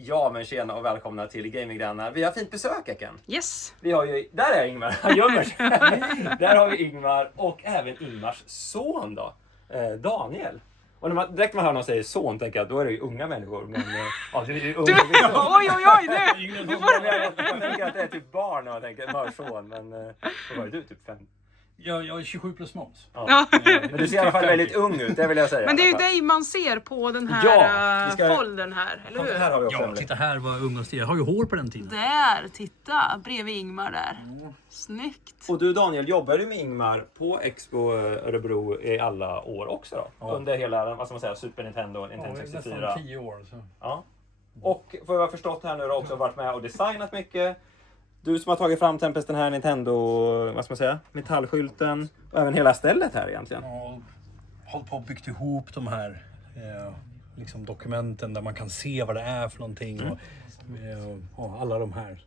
Ja, men tjena och välkomna till Gaminggrannar. Vi har fint besök, Eken. Yes. Vi har ju, där är Ingmar, han gömmer sig. Där har vi Ingmar och även Ingmars son då, Daniel. Och när man, direkt när man hör någon säga son tänker jag, då är det ju unga människor. Men ja, det är ju unga. Oj, nu får Jag tänker att det är typ barn när man tänker, man son. Men vad är du, typ 5? Jag är 27 plus moms. Ja. Men du ser i alla fall väldigt ung ut, det vill jag säga. Men det är ju dig man ser på den här foldern här, eller hur? Här har vi också Ja, titta här vad ung och stel. Jag har ju hår på den tiden. Där, titta, bredvid Ingmar där. Snyggt. Och du Daniel, jobbar du med Ingmar på Expo Örebro i alla år också då? Ja. Under hela, vad ska man säga, Super Nintendo, Ja, Nintendo 64. nästan 10 år. Så. Ja. Och för vad jag har förstått här nu har du också varit med och designat mycket. Du som har tagit fram Tempest den här Nintendo, vad ska man säga, metallskylten och även hela stället här egentligen. Ja, hållit på och byggt ihop de här liksom dokumenten där man kan se vad det är för någonting. Och alla de här.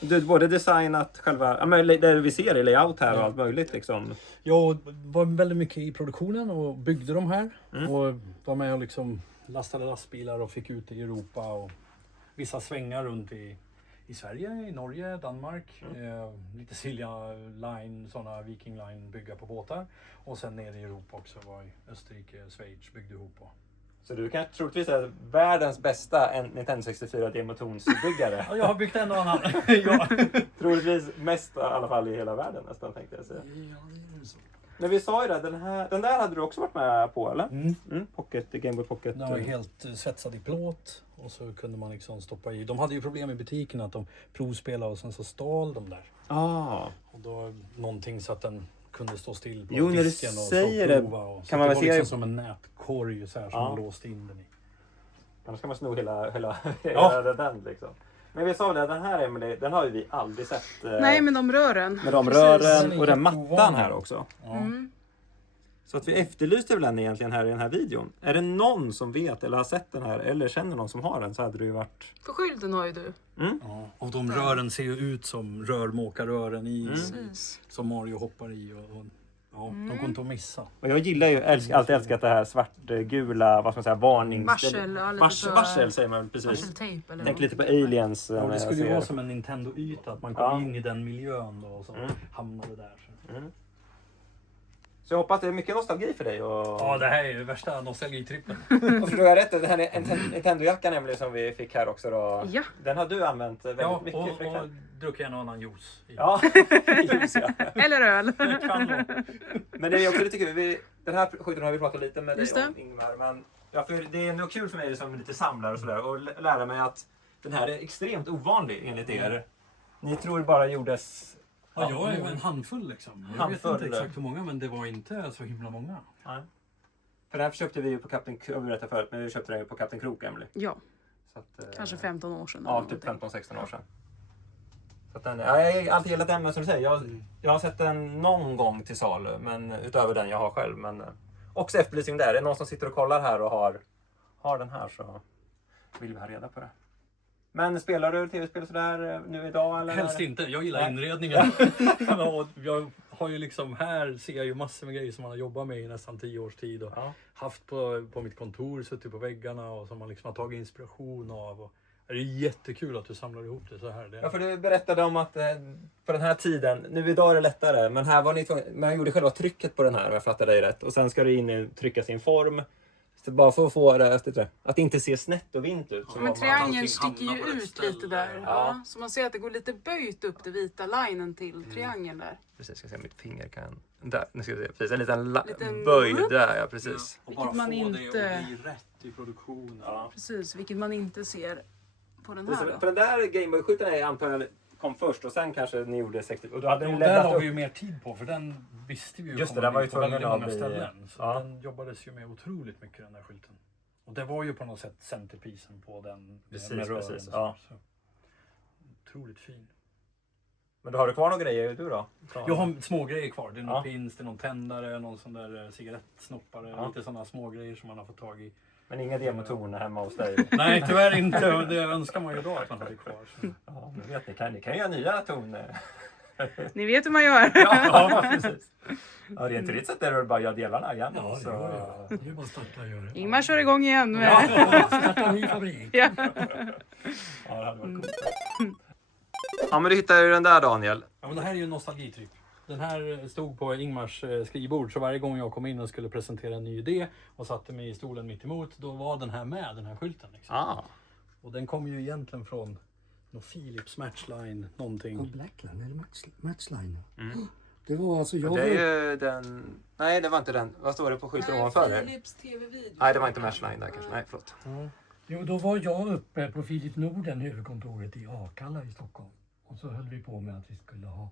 Du har både designat själva, ja, men det vi ser i layout här och allt möjligt liksom. Jag var väldigt mycket i produktionen och byggde de här. Och var med och liksom lastade lastbilar och fick ut i Europa och vissa svängar runt i Sverige, i Norge, Danmark. Lite Silja Line, sådana Viking Line bygga på båtar. Och sen nere i Europa också, var i Österrike, Schweiz byggde ihop på. Så du kan troligtvis är världens bästa Nintendo 64 demotonsbyggare. Ja, jag har byggt en och annan. Ja. Troligtvis mest i alla fall i hela världen nästan tänkte jag säga. Men vi sa ju det, den där hade du också varit med på eller? Pocket, Game Boy Pocket. Den var helt svetsad i plåt och så kunde man liksom stoppa i. De hade ju problem i butiken att de provspelade och sen så stal de där. Och då någonting så att den kunde stå still på Jo, när du disken och säger så det, prova. Och så kan man det väl var se- liksom som en nätkorg så här som man låste in den i. Annars kan man sno hela Ja. den liksom. Men vi sa det, den här Emily, den har ju vi aldrig sett. Nej, med de rören. Med de Precis. rören och den mattan här också. Ja. Så att vi efterlyste väl den egentligen här i den här videon. Är det någon som vet eller har sett den här eller känner någon som har den så hade det ju varit... För skylten har ju du. Ja. Och de rören ser ju ut som rörmåkarrören i Precis. som Mario hoppar i. Och de går inte att missa. Och jag gillar ju, alltid älskat det här svartgula, vad ska man säga, varnings... Varsel, ja, lite så- Varsel säger man precis. Varseltejp eller Tänk vad? lite på Aliens. Ja, när det jag skulle ju ser- vara som en Nintendo-yta, att man kom Ja. in i den miljön då och så hamnade där. Så. Så jag hoppas att det är mycket nostalgi för dig. Och... Ja, det här är ju värsta nostalgitrippen. Och förstår jag rätt, den här Nintendo-jackan nämligen som vi fick här också då. Ja. Den har du använt väldigt Ja, mycket. och frekvent. druckit en och annan juice. Ja, just ja. Eller öl. Kan vara. Men det är också lite kul. Den här skjuten har vi pratat lite med dig Just det. om, Ingmar. Men ja, för det är ändå kul för mig som lite samlare och sådär. Och lära mig att den här är extremt ovanlig enligt er. Ni tror bara gjordes... Ja, jag är en handfull liksom. Jag vet Handfull. inte exakt hur många, men det var inte så himla många. Nej. För den här köpte vi ju på Kapten Krok, vi berättade förut, men vi köpte den ju på Kapten Krok, Emily. Ja, Så att, kanske 15 år sedan. Ja, eller typ någonting. 15-16 år sedan. Så att den, ja, jag har alltid gillat den, men som du säger, jag har sett den någon gång till salu, men utöver den jag har själv. Men också efterlysning där, är det någon som sitter och kollar här och har den här så vill vi ha reda på det. Men spelar du tv-spel sådär nu idag? Eller? Helst inte, jag gillar Nej. inredningen. Och jag har ju liksom, här ser jag ju massor med grejer som man har jobbat med i nästan 10 års tid. Och Ja. haft på mitt kontor, suttit på väggarna och som man liksom har tagit inspiration av. Och det är jättekul att du samlar ihop det så här. Ja, för du berättade om att på den här tiden, nu idag är det lättare, men här var ni tvungna, man gjorde själva trycket på den här om jag fattar dig rätt. Och sen ska det in och trycka sin form. Så bara för att få det, att det inte ser snett och vint ut. Men triangeln allting sticker ju hamnar på rätt ut ställe. lite där. Ja. Så man ser att det går lite böjt upp det vita linen till triangeln där. Precis, ska se om mitt finger kan... Där, nu ska vi se. Precis, en liten Liten böjd upp. där, ja precis. Och bara Vilket man få det inte- att bli rätt i produktionen. Ja. Precis, vilket man inte ser på den Precis, här då. för den där Gameboy-skjuten är antar jag kom först och sen kanske ni gjorde 60... Och då hade ni Den leddat har upp. vi ju mer tid på, för den visste vi ju Just det, kommer den var ju bli på tvungen väldigt att många bli- ställen. Så ja. den jobbades ju med otroligt mycket, den där skylten. Och det var ju på något sätt centerpisen på den Precis, med rören. precis, Så, ja. så. Otroligt fin. Men då har du kvar några grejer du då? Jag har små grejer kvar. Det är någon Ja. pins, det är någon tändare, någon sån där cigarettsnoppare. Ja. Lite sådana små grejer som man har fått tag i. Men inga demotoner hemma hos dig? Nej, tyvärr inte. Det önskar man ju då att man hade kvar. Så. Ja, nu vet ni kan göra nya toner. Ni vet hur man gör. Ja, precis. Ja, rent teoretiskt sett är det väl bara att göra delarna igen. Ja, det så... går det. Det är bara att starta och göra det. Ingmar kör igång igen med... Ja, starta en ny fabrik. Ja. Ja, det hade varit coolt. Ja, men du hittade ju den där, Daniel. Ja, men det här är ju en nostalgitripp. Den här stod på Ingmars skrivbord, så varje gång jag kom in och skulle presentera en ny idé och satte mig i stolen mitt emot, då var den här med, den här skylten. Liksom. Ah. Och den kom ju egentligen från någon Philips Matchline någonting. Ja, Blackline eller Matchline. Det var alltså jag... Det är ju den... Nej, det var inte den. Vad står det på skylten ovanför? Philips TV-video. Nej, det var inte Matchline där kanske. Nej, förlåt. Jo, då var jag uppe på Philips Norden, huvudkontoret i Akalla i Stockholm. Och så höll vi på med att vi skulle ha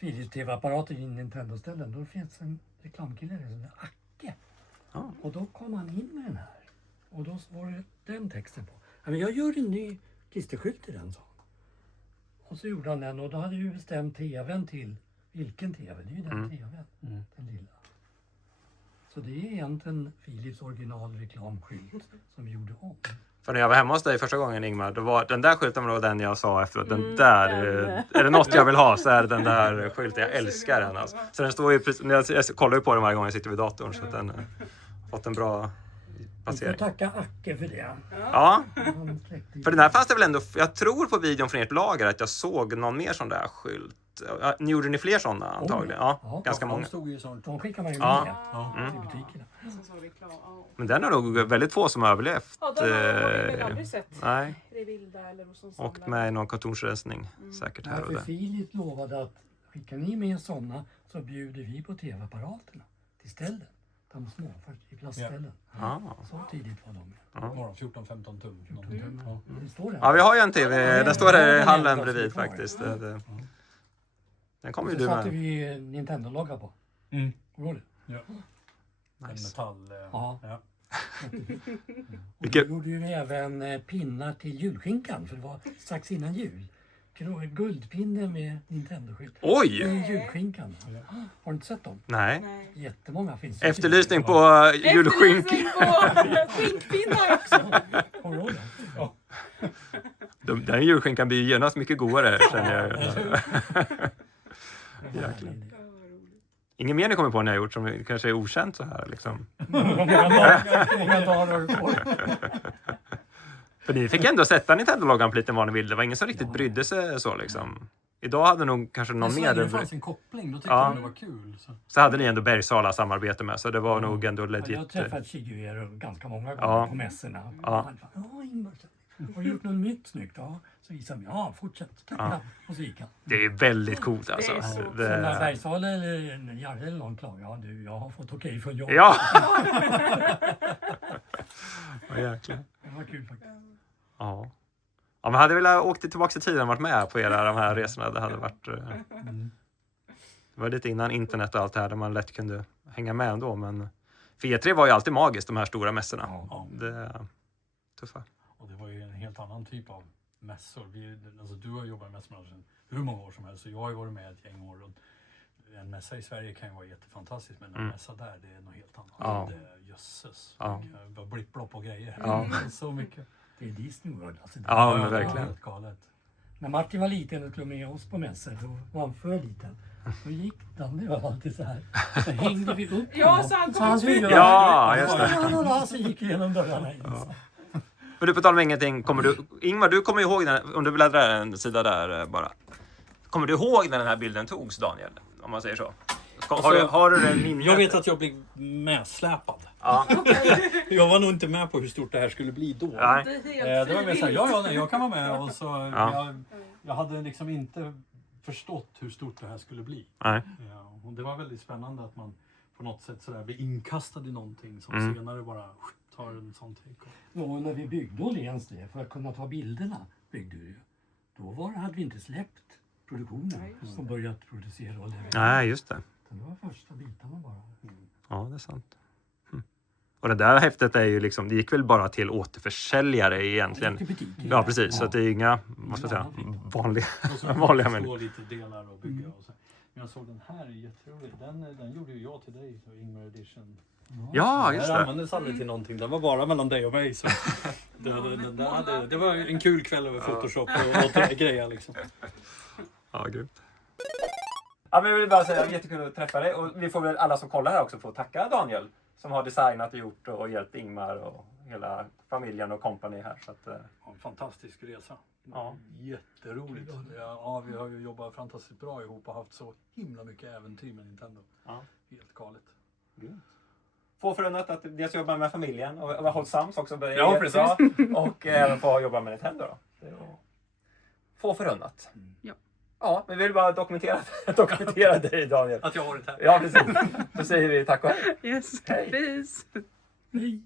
Philips TV-apparater i Nintendo-ställen. Då finns en reklamkille som heter Acke. Ja. Och då kom han in med den här. Och då var det den texten på. Ja, men jag gör en ny klisterskylt till den, sa han. Och så gjorde han den och då hade vi bestämt tvn till. Vilken tv? Det är ju den tvn. Den lilla. Så det är egentligen Philips original reklamskylt som vi gjorde om. För när jag var hemma hos dig första gången, Ingmar, då var den där skylten var den jag sa efteråt. Den där, är det något jag vill ha så är det den där skylten. Jag älskar den alltså. Så den står ju precis, jag kollar ju på den varje gång jag sitter vid datorn så att den har fått en bra Vi får placering. tacka Acke för det. Ja, Han släckte för den här fanns det väl ändå, jag tror på videon från ert lager att jag såg någon mer sån där skylt. Ja, gjorde ni fler sådana antagligen? Ja, Ja, ganska De många. stod ju sånt. De skickar man ju Ja. med till butikerna. Som reklam. Ja. Men den har nog väldigt få som har överlevt. Ja, den har vi väl aldrig sett. Nej, I det vilda eller hos någon och samlare. med någon kontorsrensning säkert här Ja, och för där. Philips lovade att skickar ni med sådana så bjuder vi på tv-apparaterna till ställen. De små, i plastställen. Ja. Så tidigt var de med. Ja, 14-15 tum. någonting. Ja. Det står där. Ja, vi har ju en TV. Den står där i den hallen enda som är bredvid kvar. faktiskt. Den kommer Och ju så du satte med. vi Nintendo-logga på. Mm. Var det? Ja. En Nice. metall. Ja. Ja. Och Vilket- då gjorde vi även pinnar till julskinkan för det var strax innan jul. Guldpinne med Nintendo-skylt. Oj! I julskinkan. Har du inte sett dem? Nej. Nej. Jättemånga finns det. Efterlysning på julskink. Efterlysning på skinkpinnar också. Har du råd? Ja. Den julskinkan blir ju genast mycket godare känner jag. Jäklar. Inget mer ni kommer på ni har gjort som kanske är okänt så här liksom. Många dagar har du på dig. För ni fick ändå sätta Nintendo-loggan på lite vad ni ville. Det var ingen som riktigt brydde sig så liksom. Idag hade nog kanske någon Så länge det mer. fanns en koppling, då tyckte Ja. jag det var kul. Så. Så hade ni ändå Bergsala samarbete med så det var nog ändå Jag har legit. träffat Chiguero ganska många gånger Ja. på mässorna. Ja. Han bara, ja Ingvar, har du gjort något nytt snyggt? Ja, så visade han, ja fortsätt, tackla. Och så gick han. Det är väldigt coolt alltså. Det är så Så när Det... Bergsala eller Jarre eller någon klagar, ja du, jag har fått okej från jobbet. Ja! Vad jäklar. Det var kul faktiskt. Ja. Ja, men hade velat åkt tillbaka i tiden och varit med på era de här resorna. Det hade varit... Det var lite innan internet och allt det här där man lätt kunde hänga med ändå. Men för E3 var ju alltid magiskt, de här stora mässorna. Ja. Det är tuffa. Och det var ju en helt annan typ av mässor. Alltså, du har jobbat i mässbranschen hur många år som helst. Så jag har ju varit med ett gäng år. Och en mässa i Sverige kan ju vara jättefantastisk. Men en mässa där, det är något helt annat. Ja. Det är jösses. Ja. Det var blipplopp och grejer. Ja. Så mycket. Det är Disney World. Alltså, det Ja, är- men verkligen. Helt galet. När Martin var liten och skulle med oss på mässor, då var han för liten. Då gick Danne var alltid så här. Så hängde vi upp Ja, honom. så han Så kom hans ut. huvud Ja, just det. Så gick igenom dörrarna in. Men du, på tal om ingenting. Ingmar, du kommer ihåg den, om du bläddrar en sida där bara. Kommer du ihåg när den här bilden togs, Daniel? Om man säger så. Har du den minnet? Jag vet att jag blev medsläpad. Ja. Jag var nog inte med på hur stort det här skulle bli då. Nej. Det är helt Det var mer såhär, ja, jag kan vara med. Och så, Ja. jag hade liksom inte förstått hur stort det här skulle bli. Nej. Ja, och det var väldigt spännande att man på något sätt sådär blir inkastad i någonting som senare bara tar en sån take. Och när vi byggde Åhléns det, för att kunna ta bilderna, byggde vi ju. Då hade vi inte släppt produktionen som börjat producera och leverera. Nej, just det. Det var första bitarna bara. Ja, det är sant. Och det där häftet är ju liksom, det gick väl bara till återförsäljare egentligen. Till butiken. Ja, precis. Så att det är inga, vad ska jag säga, vanliga Vanliga människor. lite delar och bygga och så. Men jag såg den här, är jätterolig. Den gjorde ju jag till dig, så Ingmar Edition. Ja, just Den det. användes aldrig till någonting, den var bara mellan dig och mig. Så det var en kul kväll över Photoshop och grejer liksom. Ja, grymt. Ja, men jag vill bara säga jättekul att träffa dig. Och vi får väl alla som kollar här också få tacka Daniel. Som har designat och gjort och hjälpt Ingmar och hela familjen och company här. Så att, Ja, en fantastisk resa. Ja. Jätteroligt. Ja, vi har ju jobbat fantastiskt bra ihop och haft så himla mycket äventyr med Nintendo. Ja. Helt galet. Få förunnat att dels jobba med familjen och vara hållsams också. Ja, precis. Bra, och även få jobba med Nintendo då. Det är få förunnat. Ja. Ja, men vi vill bara dokumentera dig Daniel. Att jag har varit här. Ja, precis. Då säger vi tack och hej. Yes, Hej. peace. Nej.